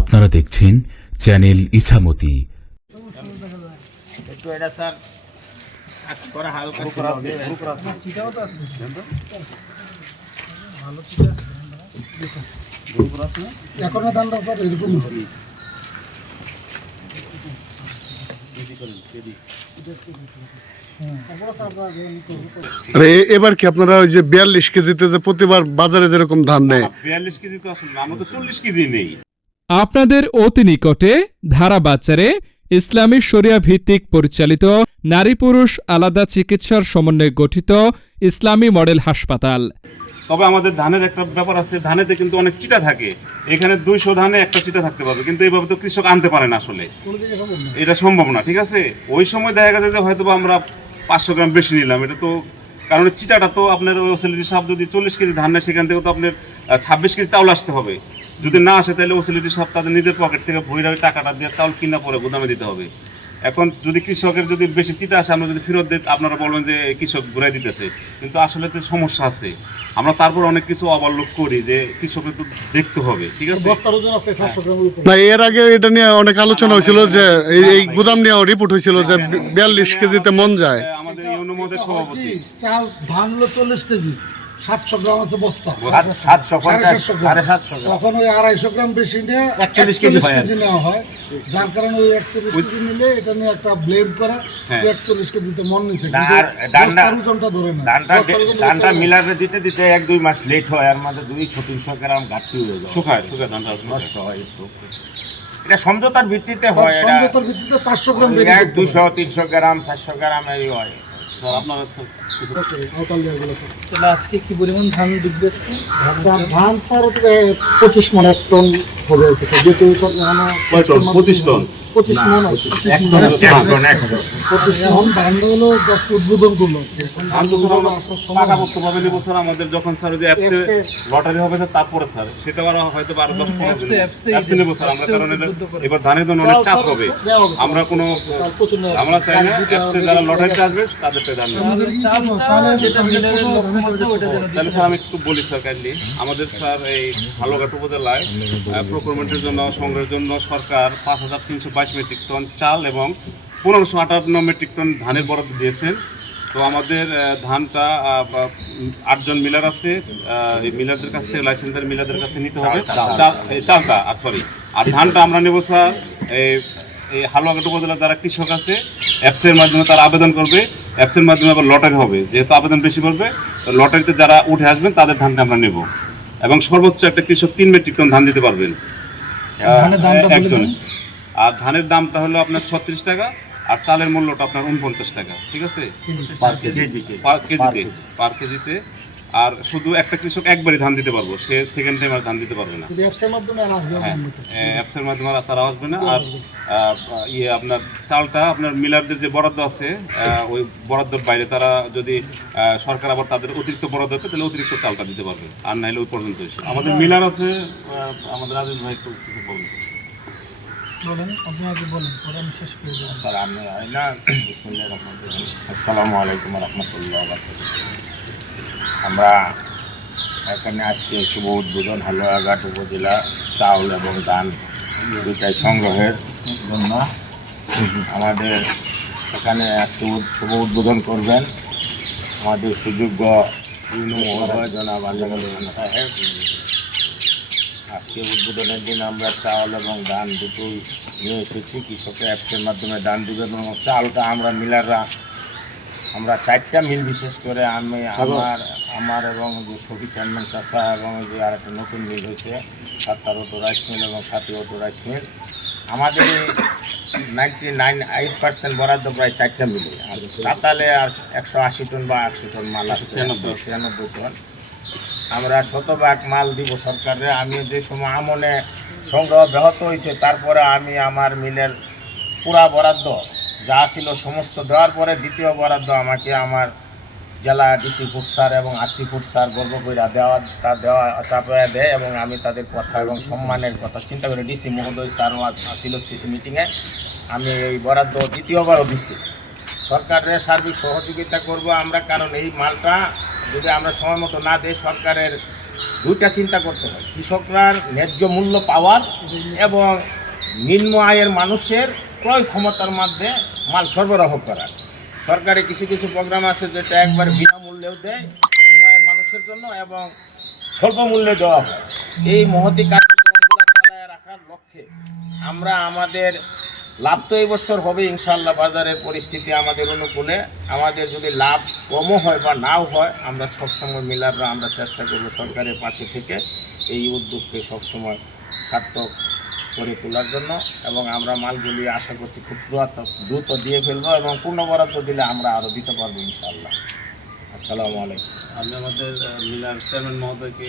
আপনারা দেখছেন চ্যানেল ইছামতি। একটু এটা স্যার কাজ করা হালকা এখনও ধানটা স্যার এরকম আরে এবার কি আপনারা ওই যে বিয়াল্লিশ কেজিতে যে প্রতিবার বাজারে যেরকম ধান নেয়? বিয়াল্লিশ কেজি তো আসলে না, আমরা তো চল্লিশ কেজি নেই। আপনাদের অতি নিকটে ধারা বাজারে ইসলামী শরিয়া ভিত্তিক পরিচালিত নারী পুরুষ আলাদা চিকিৎসার সমন্বয়ে গঠিত ইসলামী মডেল হাসপাতাল। তবে আমাদের ধানের একটা ব্যাপার আছে, ধানেতে কিন্তু অনেক চিটা থাকে। এখানে দুইশো ধানে একটা চিটা থাকতে পারবে, কিন্তু এইভাবে তো কৃষক আনতে পারে না আসলে। এটা সম্ভব না, ঠিক আছে? ওই সময় দেখা গেছে যে হয়তো আমরা পাঁচশো গ্রাম বেশি নিলাম, এটা তো কারণ চিটাটা তো আপনার ওসিলিটি সাপ যদি চল্লিশ কেজি ধান নেয়, সেখান থেকে তো আপনার ছাব্বিশ কেজি চাউল আসতে হবে। যদি না আসে তাহলে ওসিলিটি সব তাদের নিজের পকেট থেকে ভৈরা ওই টাকাটা দিয়ে চাউল কিনা পরে গুদামে দিতে হবে। এখন যদি কৃষকের যদি বেশি চিটা আসে আমরা যদি ফেরত দিই আপনারা বলবেন যে কৃষক ঘুরাই দিতেছে। কিন্তু আসলে তো সমস্যা আছে। আমরা তারপর অনেক কিছু অবলোক করি যে কৃষকের তো দেখতে হবে ঠিক আছে? বস্তার ওজন আছে সাতশো গ্রামের উপরে। না এর আগে এটা নিয়ে অনেক আলোচনা হয়েছিল যে এই এই গুদাম নিয়ে রিপোর্ট হয়েছিল যে বিয়াল্লিশ কেজিতে মন যায়। আমাদের ইউনো সভাপতি। চাল ধান হলো চল্লিশ কেজি। সাতশো গ্রাম আছে বস্তা। সাতশো সাড়ে সাতশো। তখন ওই আড়াইশো গ্রাম বেশি নিয়ে একচল্লিশ কেজি নেওয়া হয়। যার কারণে ওই একচল্লিশ কেজি নিলে এটা নিয়ে একটা ব্লেম করে হ্যাঁ। একচল্লিশ কেজিতে মন নিচ্ছে আর ডান্ডা- বস্তার ওজনটা ধরে না। ধানটা বস্তার ওজন ধানটা ধরতে হবে। মিলারে দিতে দিতে এক দুই মাস লেট হয় আর মধ্যে দুইশো তিনশো গ্রাম ঘাটতি হয়ে যায়। শুকায় শুকায় ধানটা নষ্ট হয় এটা সমঝোতার ভিত্তিতে হয় এটা সমঝোতার ভিত্তিতে পাঁচশো গ্রাম বেশি দুশো তিনশো গ্রাম চারশো গ্রাম এই হয়। তাহলে আজকে কি পরিমাণ ধান স্যার পঁচিশ মনে এক টন হবে যেহেতু এখনও পঁচিশ টন। পঁচিশ মন পঁচিশ মন। হলো জাস্ট উদ্বোধন করল। আমাদের যখন স্যার ওই যে অ্যাপসে লটারি হবে স্যার তারপরে স্যার সেটা আরও হয়তো আরও দশ অ্যাপসে- নেব স্যার আমরা কারণ। এবার ধানের জন্য অনেক চাপ হবে। আমরা কোনো। আমরা চাই না অ্যাপসে যারা লেগে লটারিতে আসবে ওটা যেন তাহলে স্যার আমি একটু বলি স্যার কাইন্ডলি আমাদের স্যার এই হালুঘাট উপজেলায় প্রকুরমেন্টের জন্য সংগ্রহের জন্য সরকার পাঁচ হাজার তিনশো বাইশ মেট্রিক টন চাল এবং পনেরোশো আটান্ন মেট্রিক টন ধানের বরাদ্দ দিয়েছেন। তো আমাদের ধানটা আটজন মিলার আছে এই মিলারদের কাছ থেকে লাইসেন্সের মিলারদের কাছ থেকে নিতে হবে। চাল- চালটা আর সরি আর ধানটা আমরা নেব স্যার এই এই হালুয়াঘাট উপজেলার যারা কৃষক আছে অ্যাপসের মাধ্যমে তারা আবেদন করবে। অ্যাপসের মাধ্যমে আবার লটারি হবে। যেহেতু আবেদন বেশি করবে তো লটারিতে যারা উঠে আসবেন তাদের ধানটা আমরা নেব। এবং সর্বোচ্চ একটা কৃষক তিন মেট্রিক টন ধান দিতে পারবেন। একজন। আর ধানের দামটা হলো আপনার ছত্রিশ টাকা আর চালের মূল্যটা আপনার উনপঞ্চাশ টাকা ঠিক আছে? পার কেজিতে পার কেজিতে আর শুধু একটা কৃষক একবারই ধান দিতে পারব সে সেকেন্ড টাইম আর ধান দিতে পারবে না। অ্যাপসের মাধ্যমে আর আসবে হ্যাঁ না। অ্যাপসের মাধ্যমে আর তারা আসবে না। আর ইয়ে আপনার চালটা আপনার মিলারদের যে বরাদ্দ আছে আহ, ওই বরাদ্দর বাইরে তারা যদি আহ, সরকার আবার তাদের অতিরিক্ত বরাদ্দ আছে তাহলে অতিরিক্ত চালটা দিতে পারবে। আর নাহলে ওই পর্যন্ত আমাদের মিলার আছে আহ, আমাদের আজিজ ভাই একটু কিছু বলুন। আসসালামু আলাইকুম রহমতুল্লাহ আমরা এখানে আজকে শুভ উদ্বোধন হালুয়াঘাট উপজেলা চাউল এবং ধান দুটাই সংগ্রহের জন্য। আমাদের এখানে আজকে শুভ উদ্বোধন করবেন আমাদের সুযোগ্য জনাব খান সাহেব। আজকে উদ্বোধনের দিন আমরা চাল এবং ধান দুটোই নিয়ে এসেছি কৃষকের অ্যাপসের মাধ্যমে ধান দিবে এবং চালটা আমরা মিলাররা আমরা চারটা মিল বিশেষ করে আমি আমার আমার এবং যে শফি চেয়ারম্যান চাষা এবং ওই যে আরেকটা নতুন মিল হয়েছে সাতটার অটো রাইস মিল এবং সাতটি অটো রাইস মিল। আমাদের নাইনটি নাইন এইট পার্সেন্ট বরাদ্দ প্রায় চারটা মিলে। আর সাতালে আর একশো আশি টন বা একশো টন মাল ছিয়ানব্বই। ছিয়ানব্বই টন। আমরা শতভাগ মাল দিব সরকারে আমি যে সময় আমনে সংগ্রহ ব্যাহত হয়েছে, তারপরে আমি আমার মিলের পুরা বরাদ্দ যা ছিল সমস্ত দেওয়ার পরে দ্বিতীয় বরাদ্দ আমাকে আমার জেলা ডিসি ফুড স্যার এবং আরসি ফুড স্যার গর্ব করে দেওয়া তা দেওয়া চাপে দেয় এবং আমি তাদের কথা এবং সম্মানের কথা চিন্তা করে ডিসি মহোদয় স্যারও ছিল মিটিংয়ে আমি এই বরাদ্দ দ্বিতীয়বারও দিচ্ছি সরকারের সার্বিক সহযোগিতা করব আমরা, কারণ এই মালটা যদি আমরা সময় মতো না দিই, সরকারের দুইটা চিন্তা করতে হয়। কৃষকরা ন্যায্য মূল্য পাওয়ার এবং নিম্ন আয়ের মানুষের ক্রয় ক্ষমতার মধ্যে মাল সরবরাহ করা সরকারি কিছু কিছু প্রোগ্রাম আছে যেটা একবার বিনামূল্যেও দেয়, নিম্ন আয়ের মানুষের জন্য এবং স্বল্প মূল্যে দেওয়া হয়। এই মহতি কার্যক্রমগুলো চালায় রাখার লক্ষ্যে আমরা আমাদের লাভ তো এই বছর হবে ইনশাল্লাহ বাজারের পরিস্থিতি আমাদের অনুকূলে। আমাদের যদি লাভ কমও হয় বা নাও হয়, আমরা সবসময় মিলাররা আমরা চেষ্টা করব সরকারের পাশে থেকে এই উদ্যোগকে সবসময় সার্থক করে তোলার জন্য এবং আমরা মালগুলি আশা করছি খুব দ্রুত দ্রুত দিয়ে ফেলব এবং পূর্ণ বরাদ্দ দিলে আমরা আরও দিতে পারব ইনশাল্লাহ আসসালামু আলাইকুম। আমি আমাদের মিলার চেয়ারম্যান মহোদয়কে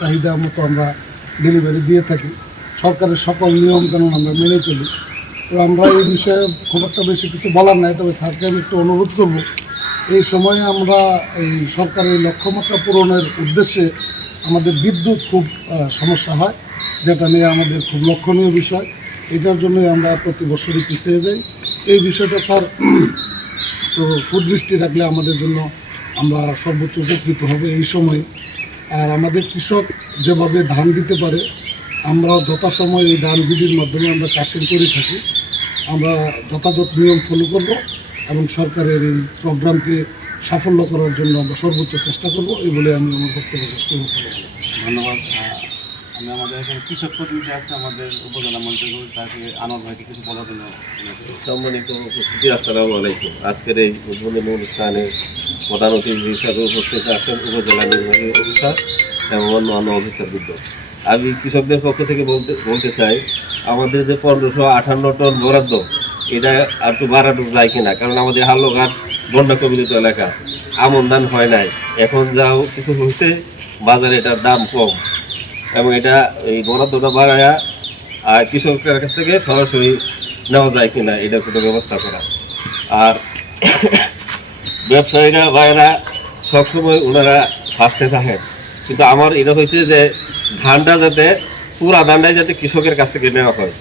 চাহিদা মতো আমরা ডেলিভারি দিয়ে থাকি। সরকারের সকল নিয়ম কানুন আমরা মেনে চলি। তো আমরা এই বিষয়ে খুব একটা বেশি কিছু বলার নাই, তবে স্যারকে আমি একটু অনুরোধ করব, এই সময়ে আমরা এই সরকারের লক্ষ্যমাত্রা পূরণের উদ্দেশ্যে আমাদের বিদ্যুৎ খুব সমস্যা হয়, যেটা নিয়ে আমাদের খুব লক্ষণীয় বিষয়। এটার জন্যই আমরা প্রতি বছরই পিছিয়ে যাই। এই বিষয়টা স্যার, তো সুদৃষ্টি রাখলে আমাদের জন্য আমরা সর্বোচ্চ উপকৃত হবে এই সময়ে। আর আমাদের কৃষক যেভাবে ধান দিতে পারে আমরা যথাসময় এই ধান বিধির মাধ্যমে আমরা কাশিং করে থাকি। আমরা যথাযথ নিয়ম ফলো করব এবং সরকারের এই প্রোগ্রামকে সাফল্য করার জন্য আমরা সর্বোচ্চ চেষ্টা করব, এই বলে আমি আমার বক্তব্য শেষ করব ধন্যবাদ। আমি আমাদের এখানে কৃষক প্রতিনিধি আছে, আমাদের উপজেলা মন্ত্রী তাকে আনোয়ার ভাইকে কিছু বলার জন্য সম্মানিত উপস্থিতি, আসসালামু আলাইকুম। আজকের এই উদ্বোধনী অনুষ্ঠানে প্রধান অতিথি হিসাবে উপস্থিত আছেন উপজেলা নির্বাহী অফিসার এবং অন্যান্য অফিসারবৃন্দ আমি কৃষকদের পক্ষ থেকে বলতে বলতে চাই, আমাদের যে পনেরোশো আঠান্ন টন বরাদ্দ, এটা আর একটু বাড়ানো যায় কিনা? কারণ আমাদের হালুঘাট বন্যা কবিলিত এলাকা আমন ধান হয় নাই। এখন যাও কিছু হয়েছে, বাজারে এটার দাম কম। এবং এটা এই বরাদ্দটা বাড়ায়া, আর কৃষকের কাছ থেকে সরাসরি নেওয়া যায় কিনা, এটা কোনো ব্যবস্থা করা। আর ব্যবসায়ীরা, ভাইয়েরা সবসময় ওনারা ফার্স্টে থাকেন। কিন্তু আমার এটা হয়েছে যে, ধানটা যাতে, পুরা ধানটাই যাতে কৃষকের কাছ থেকে নেওয়া হয়।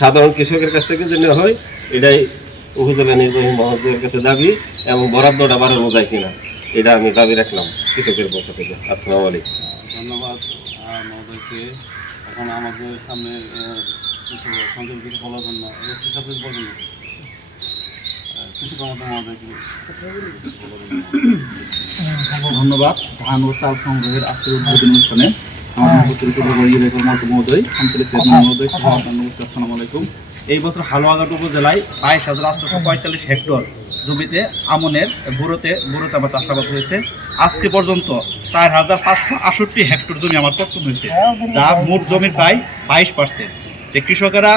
সাধারণ কৃষকের কাছ থেকে যে নেওয়া হয়, এটাই উপজেলা নির্বাহী মহোদয়ের কাছে দাবি এবং বরাদ্দটা বাড়ানো যায় কিনা, এটা আমি দাবি রাখলাম কৃষকের পক্ষ থেকে। আসসালামু আলাইকুম। ধন্যবাদ। আহ, মহোদয়কে এখন আমাদের সামনে আহ, কিছু সংক্ষেপে কিছু বলার জন্য সাহেব কিছু বলবেন মহোদয়কে কিছু জন্য। ধন্যবাদ। ধান ও চাল সংগ্রহের আজকের উদ্বোধনী অনুষ্ঠানে আলাইকুম। এই বছর হালুয়াঘাট উপজেলায় বাইশ হাজার আটশোশো পঁয়তাল্লিশ হেক্টর জমিতে, আমনের বুড়োতে বুড়োতে আমার চাষাবাদ হয়েছে। আজকে পর্যন্ত চার হাজার পাঁচশো আষট্টি হেক্টর জমি আমার পত্তন হয়েছে, যা মোট জমির প্রায় বাইশ পার্সেন্ট কৃষকেরা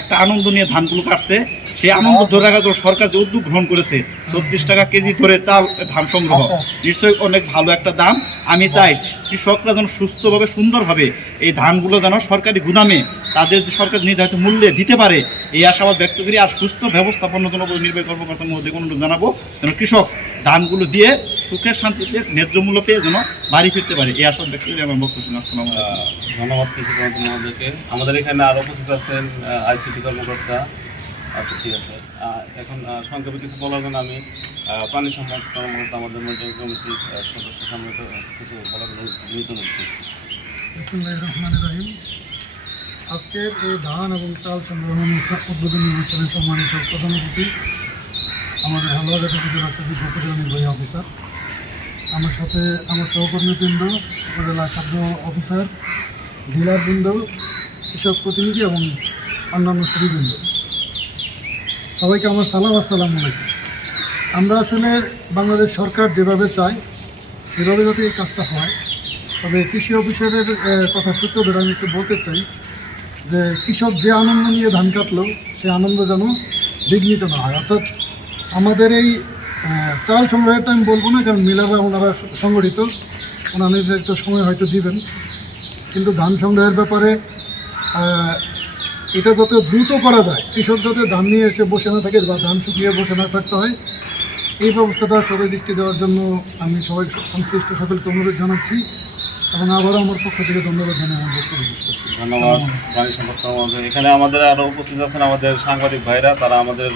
একটা আনন্দ নিয়ে ধানগুলো কাটছে সেই আনন্দ ধরে রাখার জন্য সরকার যে উদ্যোগ গ্রহণ করেছে চব্বিশ টাকা কেজি ধরে চাল ধান সংগ্রহ নিশ্চয়ই অনেক ভালো একটা দাম। আমি চাই কৃষকরা যেন সুস্থভাবে সুন্দরভাবে এই ধানগুলো যেন সরকারি গুদামে তাদের যে সরকার নির্ধারিত মূল্যে দিতে পারে এই আশাবাদ ব্যক্ত করি আর সুস্থ ব্যবস্থাপনার জন্য নির্বাহী কর্মকর্তা মহোদয় অনুরোধ জানাব যেন কৃষক ধানগুলো দিয়ে সুখে শান্তিতে ন্যায্য মূল্য পেয়ে যেন বাড়ি ফিরতে পারে এই আশাবাদ ব্যক্ত করি। আমার বক্তব্য আসসালাম ধন্যবাদ কৃষি মহোদয়কে। আমাদের এখানে আরও উপস্থিত আছেন আইসিটি কর্মকর্তা আচ্ছা ঠিক আছে। এখন সংক্ষেপে কিছু বলার জন্য আমি প্রাণী সম্পদ কর্মকর্তা আমাদের মন্ত্রী কমিটির সদস্য সামনে তো কিছু বলার জন্য নিবেদন করছি রহমান রহিম। আজকের এই ধান এবং চাল সংগ্রহ অনুষ্ঠান উদ্বোধনী অনুষ্ঠানে সম্মানিত প্রধান অতিথি, আমাদের হালুয়াঘাট উপজেলা সদস্য উপজেলা নির্বাহী অফিসার। আমার সাথে আমার সহকর্মীবৃন্দ, উপজেলা খাদ্য অফিসার, ডিলারবৃন্দ, কৃষক প্রতিনিধি এবং অন্যান্য শ্রীবৃন্দ। সবাইকে আমার সালাম, আসসালামু আলাইকুম। আমরা আসলে বাংলাদেশ সরকার যেভাবে চায়, সেভাবে যাতে এই কাজটা হয়। তবে কৃষি অফিসারের কথা সূত্র ধরে আমি একটু বলতে চাই যে, কৃষক যে আনন্দ নিয়ে ধান কাটলো, সে আনন্দ যেন বিঘ্নিত না হয়। অর্থাৎ আমাদের এই চাল সংগ্রহেরটা আমি বলব না, কারণ মিলাররা ওনারা সংগঠিত। ওনার নির্ধারিত সময় হয়তো দিবেন। কিন্তু ধান সংগ্রহের ব্যাপারে এটা যত দ্রুত করা যায় কৃষক যাতে ধান নিয়ে এসে বসে না থাকে বা ধান শুকিয়ে বসে না থাকতে হয় এই ব্যবস্থাটা সবাই দৃষ্টি দেওয়ার জন্য আমি সবাই সংশ্লিষ্ট সকলকে অনুরোধ জানাচ্ছি এবং আবারও আমার পক্ষ থেকে ধন্যবাদ জানাই আমার বক্তব্য শেষ করছি। ধন্যবাদ। এখানে আমাদের আরও উপস্থিত আছেন আমাদের সাংবাদিক ভাইরা তারা আমাদের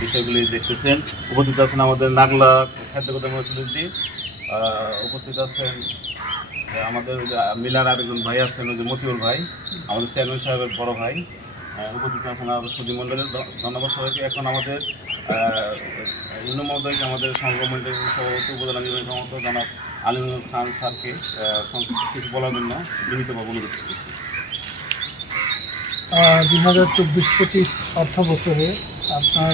বিষয়গুলি দেখতেছেন। উপস্থিত আছেন আমাদের নাগলা খাদ্যগত মসজিদি উপস্থিত আছেন আমাদের মিলার আরেকজন ভাই আছেন যে মতিউর ভাই, আমাদের চেয়ারম্যান সাহেবের বড় ভাই উপস্থিত আছেন আরও সুদী মণ্ডলের। ধ- ধন্যবাদ সবাইকে। এখন আমাদের ইউনো মহোদয়কে আমাদের সংগঠনের সভাপতি, উপজেলা নির্বাহী কর্মকর্তা জনাব আলিমুল খান স্যারকে কিছু বলার জন্য বিনীতভাবে অনুরোধ করছি। দুই হাজার চব্বিশ পঁচিশ অর্থ বছরে আপনার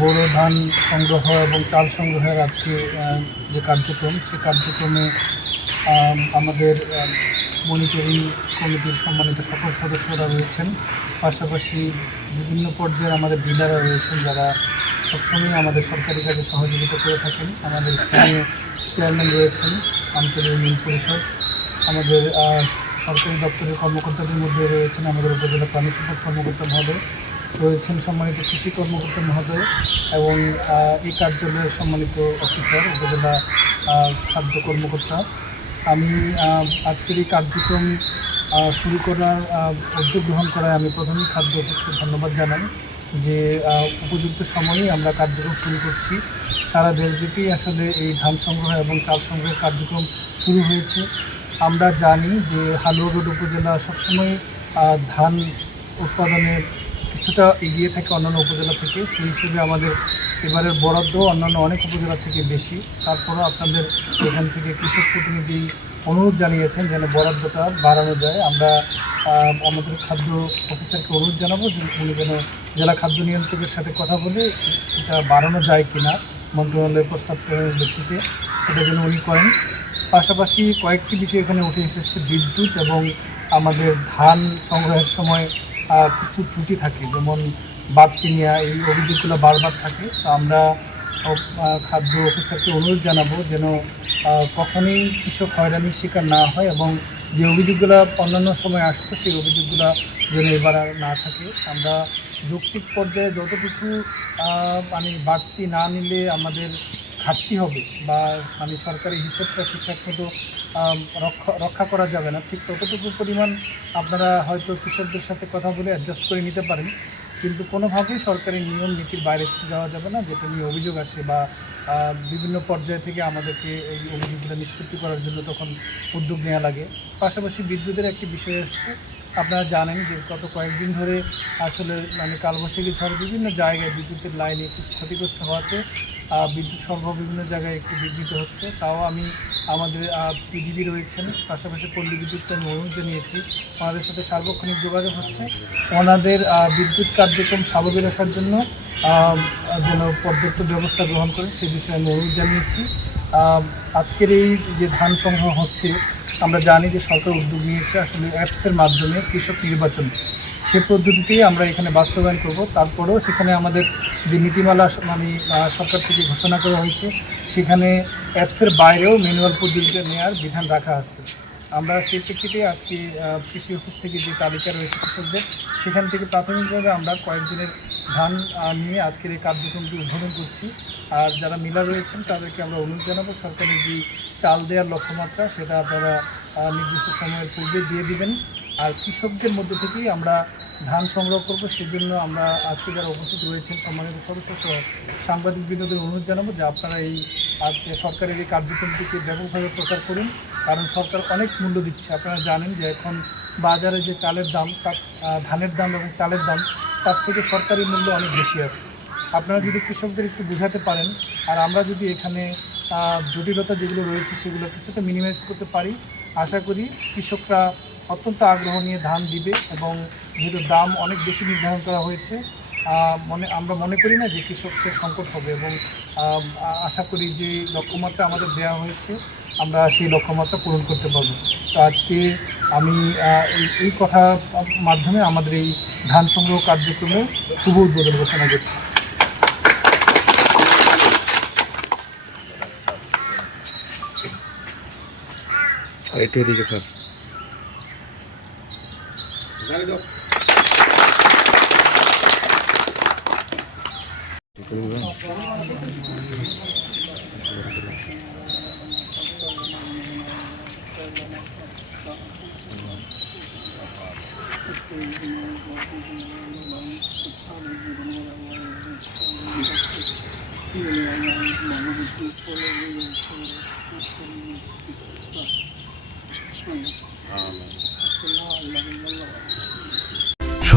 বোরো ধান সংগ্রহ এবং চাল সংগ্রহের আজকে যে কার্যক্রম, সে কার্যক্রমে আমাদের মনিটরিং কমিটির সম্মানিত সকল সদস্যরা রয়েছেন। পাশাপাশি বিভিন্ন পর্যায়ে আমাদের ডিলাররা রয়েছেন যারা সবসময় আমাদের সরকারি কাজে সহযোগিতা করে থাকেন। আমাদের স্থানীয় চেয়ারম্যান রয়েছেন আঞ্চলিক ইউনিয়ন পরিষদ। আমাদের সরকারি দপ্তরের কর্মকর্তাদের মধ্যে রয়েছেন আমাদের উপজেলা প্রাণী সম্পদ কর্মকর্তা মহোদয়। রয়েছেন সম্মানিত কৃষি কর্মকর্তা মহোদয় এবং এই কার্যালয়ের সম্মানিত অফিসার, উপজেলা খাদ্য কর্মকর্তা। আমি আজকের এই কার্যক্রম শুরু করার উদ্যোগ গ্রহণ করায় আমি প্রথমেই খাদ্য অফিসকে ধন্যবাদ জানাই যে উপযুক্ত সময়েই আমরা কার্যক্রম শুরু করছি। সারা দেশব্যাপী আসলে এই ধান সংগ্রহ এবং চাল সংগ্রহের কার্যক্রম শুরু হয়েছে। আমরা জানি যে হালুয়াগড় উপজেলা সবসময় ধান উৎপাদনে কিছুটা এগিয়ে থাকে অন্যান্য উপজেলা থেকে, সেই হিসেবে আমাদের এবারের বরাদ্দ অন্যান্য অনেক উপজেলা থেকে বেশি। তারপরও আপনাদের এখান থেকে কৃষক প্রতিনিধি অনুরোধ জানিয়েছেন যেন বরাদ্দটা বাড়ানো যায়। আমরা আমাদের খাদ্য অফিসারকে অনুরোধ জানাব যে উনি যেন জেলা খাদ্য নিয়ন্ত্রকের সাথে কথা বলে এটা বাড়ানো যায় কিনা মন্ত্রণালয়ের প্রস্তাব প্রেরণের সেটা যেন উনি করেন। পাশাপাশি কয়েকটি বিষয় এখানে উঠে এসেছে বিদ্যুৎ এবং আমাদের ধান সংগ্রহের সময় কিছু ত্রুটি থাকে, যেমন বাড়তি নেওয়া এই অভিযোগগুলো বারবার থাকে। তো আমরা খাদ্য অফিসারকে অনুরোধ জানাব যেন কখনোই কৃষক হয়রানির শিকার না হয় এবং যে অভিযোগগুলো অন্যান্য সময় আসতো, সেই অভিযোগগুলো যেন এবার আর না থাকে। আমরা যৌক্তিক পর্যায়ে যত কিছু মানে বাড়তি না নিলে আমাদের ঘাটতি হবে বা মানে সরকারি হিসেবটা ঠিকঠাক মতো রক্ষা রক্ষা করা যাবে না। ঠিক ততটুকু পরিমাণ আপনারা হয়তো কৃষকদের সাথে কথা বলে অ্যাডজাস্ট করে নিতে পারেন। কিন্তু কোনোভাবেই সরকারি নিয়ম নীতির বাইরে যাওয়া যাবে না, যেটা নিয়ে অভিযোগ আসে বা বিভিন্ন পর্যায় থেকে আমাদেরকে এই অভিযোগগুলো নিষ্পত্তি করার জন্য তখন উদ্যোগ নেওয়া লাগে। পাশাপাশি বিদ্যুতের একটি বিষয় আসছে। আপনারা জানেন যে গত কয়েকদিন ধরে আসলে মানে কালবৈশাখী ঝড়ে বিভিন্ন জায়গায় বিদ্যুতের লাইনে একটু ক্ষতিগ্রস্ত হওয়াতে বিদ্যুৎ সরবরাহ বিভিন্ন জায়গায় একটু বিঘ্নিত হচ্ছে। তাও আমি আমাদের পিডিবি রয়েছেন, পাশাপাশি পল্লী বিদ্যুৎকে আমি অনুরোধ জানিয়েছি। ওনাদের সাথে সার্বক্ষণিক যোগাযোগ হচ্ছে। ওনাদের বিদ্যুৎ কার্যক্রম স্বাভাবিক রাখার জন্য যেন পর্যাপ্ত ব্যবস্থা গ্রহণ করে, সে বিষয়ে আমি অনুরোধ জানিয়েছি। আজকের এই যে ধান সংগ্রহ হচ্ছে, আমরা জানি যে সরকার উদ্যোগ নিয়েছে আসলে অ্যাপসের মাধ্যমে কৃষক নির্বাচন। সে পদ্ধতিতেই আমরা এখানে বাস্তবায়ন করব। তারপরেও সেখানে আমাদের যে নীতিমালা মানে সরকার থেকে ঘোষণা করা হয়েছে, সেখানে অ্যাপসের বাইরেও ম্যানুয়াল পদ্ধতিতে নেওয়ার বিধান রাখা আছে। আমরা সেই প্রেক্ষিতে আজকে কৃষি অফিস থেকে যে তালিকা রয়েছে কৃষকদের, সেখান থেকে প্রাথমিকভাবে আমরা কয়েকদিনের ধান নিয়ে আজকের এই কার্যক্রমটি উদ্বোধন করছি। আর যারা মিলা রয়েছেন, তাদেরকে আমরা অনুরোধ জানাব, সরকারের যে চাল দেওয়ার লক্ষ্যমাত্রা, সেটা আপনারা নির্দিষ্ট সময়ের পূর্বে দিয়ে দিবেন। আর কৃষকদের মধ্যে থেকেই আমরা ধান সংগ্রহ করব, সেজন্য আমরা আজকে যারা উপস্থিত রয়েছেন, সম্মানিত সদস্য সহ সাংবাদিক বিনোদের অনুরোধ জানাব যে আপনারা এই আজকে সরকারের এই কার্যক্রমটিকে ব্যাপকভাবে প্রচার করুন। কারণ সরকার অনেক মূল্য দিচ্ছে। আপনারা জানেন যে এখন বাজারে যে চালের দাম, তার ধানের দাম এবং চালের দাম, তার থেকে সরকারি মূল্য অনেক বেশি আছে। আপনারা যদি কৃষকদের একটু বোঝাতে পারেন, আর আমরা যদি এখানে জটিলতা যেগুলো রয়েছে সেগুলো কিছুটা মিনিমাইজ করতে পারি, আশা করি কৃষকরা অত্যন্ত আগ্রহ নিয়ে ধান দিবে এবং যেহেতু দাম অনেক বেশি নির্ধারণ করা হয়েছে মনে আমরা মনে করি না যে কৃষকদের সংকট হবে এবং আশা করি যে লক্ষ্যমাত্রা আমাদের দেওয়া হয়েছে, আমরা সেই লক্ষ্যমাত্রা পূরণ করতে পারব। তো আজকে আমি এই কথা মাধ্যমে আমাদের এই ধান সংগ্রহ কার্যক্রমে শুভ উদ্বোধন ঘোষণা করছি। একটু ಇದು